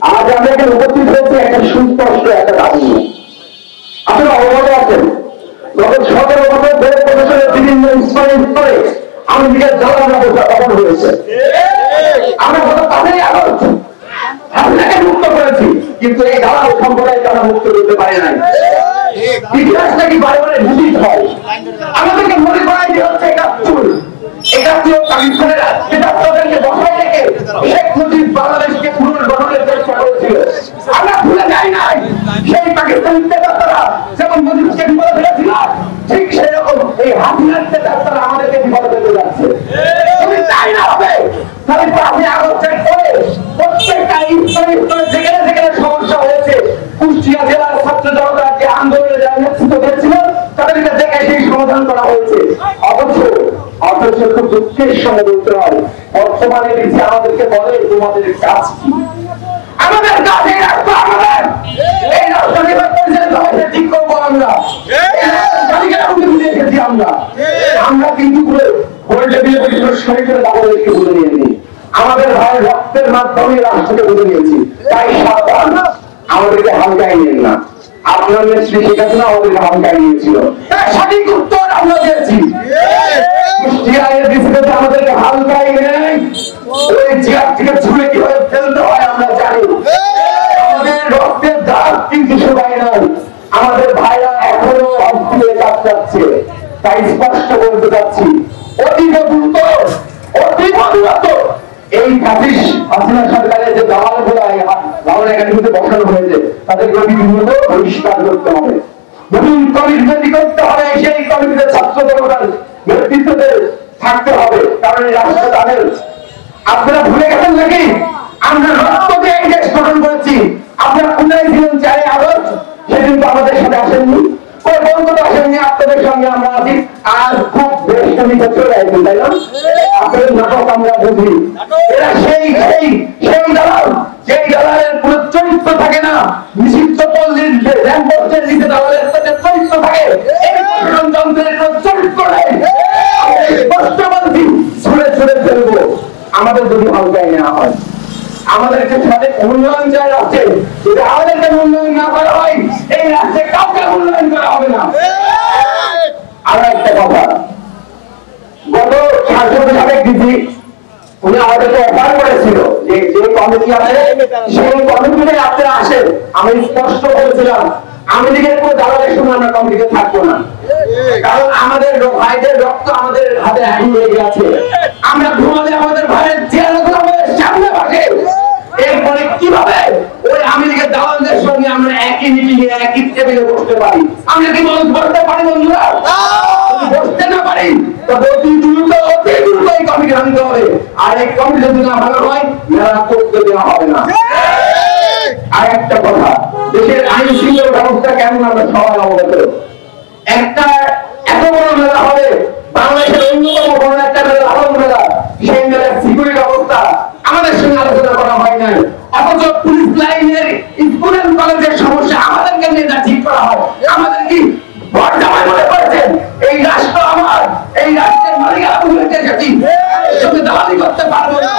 আজ আমরা এখানে উপস্থিত হয়েছি একটা সুস্পষ্ট একটা দাবি নিয়ে। আপনারা অবগত আছেন, গত 17 বছর ধরে প্রশাসনের বিভিন্ন স্তরে আওয়ামী লীগের জ্বালানি অবস্থা দখল হয়েছে। আমরা গত 5ই আগস্ট হাসিনাকে মুক্ত করেছি, কিন্তু এই দালাল সম্প্রদায়কে আমরা মুক্ত করতে পারি নাই। ইতিহাসটা কি বারে বারে রিপিট হয়। আমাদেরকে মনে করাই যে হচ্ছে 71 পাকিস্তানের নেতাদেরকে বসায় রেখে শেখ মুজিব বাংলাদেশকে পুনর্গঠনের চেষ্টা করেছিল। আমরা ভুলে যাই নাই সেই পাকিস্তানি নেতারা যেমন মুজিবকে বিপদে ফেলেছিল, ঠিক সেই রকম এই হাসিনার নেতারা আমাদেরকে বিপদে ফেলতে যাচ্ছে। যদি তাই না হবে তাহলে 5ই আগস্টের পরে প্রত্যেকটা স্তরে যেখানে যেখানে সমস্যা হয়েছে, কুষ্টিয়া জেলার ছাত্র জনতার যে আন্দোলনে যারা নেতৃত্ব দিয়েছিল তাদেরকে দেখে সেই সমাধান করা হয়েছে। অথচ খুব দুঃখের সঙ্গে বলতে হয়, বর্তমানে দেখছি আমাদেরকে বলে তোমাদের কাজ কি? আমাদের কাজ এই রাষ্ট্র, আমাদের এই রাষ্ট্র পরিচালিত হয়েছে ঠিক করবো আমরা। আমরা কিন্তু শরীরের বাংলাদেশকে বুঝে নিয়েছি, আমাদের ভাই রক্তের মাধ্যমে রাষ্ট্রকে বুঝে নিয়েছি। তাই সাবধান, আমাদেরকে হালকায় নেন না। আপনার নেত্রী শেখ হাসিনা আমাদেরকে হালকায় নিয়েছিল, সঠিক উত্তর আমরা দিয়েছি। আমাদেরকে হালকায় নেই, ওই চেয়ার থেকে ছুঁড়ে কিভাবে ফেলতে হয় আমরা জানি। আমাদের রক্তের দাগ কিন্তু শুকায় নাই, আমাদের ভাইরা এখনো হসপিটালে কাজ করছে। তাই স্পষ্ট বলতে চাচ্ছি, অতীব দ্রুত এই হাসিনা সরকারের যে দালালগুলো লালন একাডেমিতে বসানো হয়েছে তাদেরকে বিভিন্ন বহিষ্কার করতে হবে, নতুন কমিটি তৈরি করতে হবে। সেই কমিটিতে ছাত্র জনতার নেতৃত্বে থাকতে হবে, কারণ এই রাষ্ট্র তাদের। আপনারা ভুলে গেছেন নাকি আমরা রক্ত দিয়ে এই দেশ গঠন করেছি? আপনারা কোথায় ছিলেন 4ই আগস্ট? সেদিন তো আমাদের সাথে আসেননি, ওই বন্ধুটা আসেননি, আপনাদের সঙ্গে আমরা আছি। আর খুব বেশ কমিটি চলে আসবেন, তাই না? আপনাদের নাটক আমরা বুঝি। এরা সেই দালাল, যেই দালালের কোনো চরিত্র থাকে না। নিষিদ্ধ পল্লীর ল্যাম্পোস্টের নিচে দালালের চরিত্র থাকে, এই যন্ত্রের কোনো চরিত্র নেই। স্পষ্ট বলছি, ছুড়ে ছুড়ে ফেলবো আমাদের যদি হালকায় নেওয়া হয়। আমাদেরকে সাথে উন্নয়ন চাই রাষ্ট্রে, যদি আমাদেরকে উন্নয়ন না করা হয় এই রাষ্ট্রে কাউকে উন্নয়ন করা হবে না। আর একটা কথা, গত 7 বছর আগে দিদি উনি আমাদেরকে অফার করেছিল যে কমিটি আছে সেই কমিটিতে আপনারা আসেন। আমি স্পষ্ট বলেছিলাম আওয়ামী লীগের কোনো দালালের সঙ্গে আমরা কমিটিতে থাকবো না, কারণ আমাদের ভাইদের রক্ত আমাদের হাতে এখন লেগে আছে। আমরা ঘুমালে আমাদের ভাইয়ের চেয়ারগুলো আমাদের সামনে বসে। এরপরে কিভাবে ওই আওয়ামী লীগের দালালদের সঙ্গে আমরা একই মিটিংয়ে একই টেবিলে বসতে পারি? আমরা কি বসতে পারি বন্ধুরা? বসতে না পারি তবে অতি দ্রুত এই কমিটি ভাঙতে হবে। আর এই কমিটি যদি না ভাঙা হয় মেলা করতে দেওয়া হবে না। আর একটা কথা, দেশের আইন শৃঙ্খলা ব্যবস্থা কেমন আমরা সবাই অবগত। একটা এত বড় মেলা হবে, বাংলাদেশের অন্যতম বড় একটা মেলা, আলম মেলা, সেই মেলার সিকিউরিটি ব্যবস্থা আমাদের সঙ্গে আলোচনা করা হয় নাই। অথচ পুলিশ লাইনের স্কুল এন্ড কলেজের সমস্যা আমাদেরকে নিয়ে ঠিক করা হয়। আমাদের কি ভোট জামাই মনে করছেন এই রাষ্ট্র আমার, এই রাষ্ট্রের মালিকানা বুঝে এসেছি, সঙ্গে দালালি করতে পারবো না।